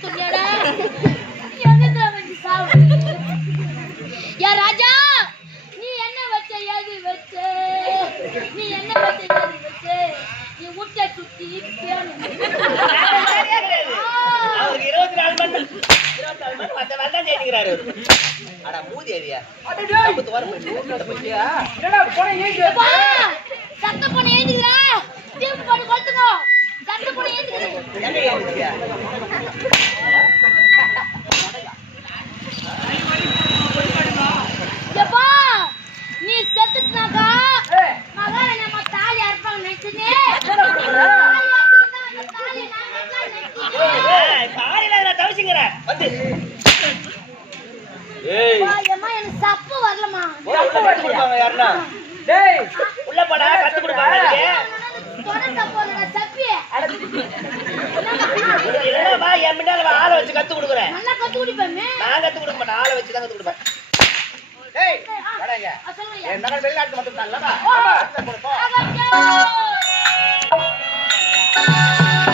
துணியாடா யா ராஜா நீ என்ன வச்ச ஏது வச்ச நீ என்ன வச்ச ஏது வச்ச நீ உட்ட சுத்தி அவருக்கு 24 மணி 24 மணி மத்த வேலை தான் செய்கிறாரு. அட மூதேவியா அப்பத்து வர பத்தியா என்னடா போன ஏஞ்சிப்பா சத்த போன ஏஞ்சிடா டீம் போடு கொளுத்துங்க சத்த போன ஏஞ்சிடு எங்க ஏஞ்சியா எப்பா நீ செத்துட்டாக்கா மகா நம்ம தாலி அர்ப்பணம் நினைச்சனே தாலில நான் தவிச்சுங்கறேன் வந்து ஏய் அம்மா எனக்கு சப்பு வரலமா உள்ள கட்டு கொடுப்பாங்க யாரனா டேய் உள்ள போடா கட்டு கொடுப்பாங்க தொட சப்போல சப்பி இல்ல வா என் பின்னால வா ஆளை வச்சு கத்து கொடுக்குறேன் நல்லா கத்து குடிப்பேமே நான் கத்து கொடுக்க மாட்டேன் ஆளை வச்சு தான் கத்து கொடுப்பேன் டேய் வாடங்க என் மகன் வெளிநாட்டு வந்து வந்தான்ல வா போடு போ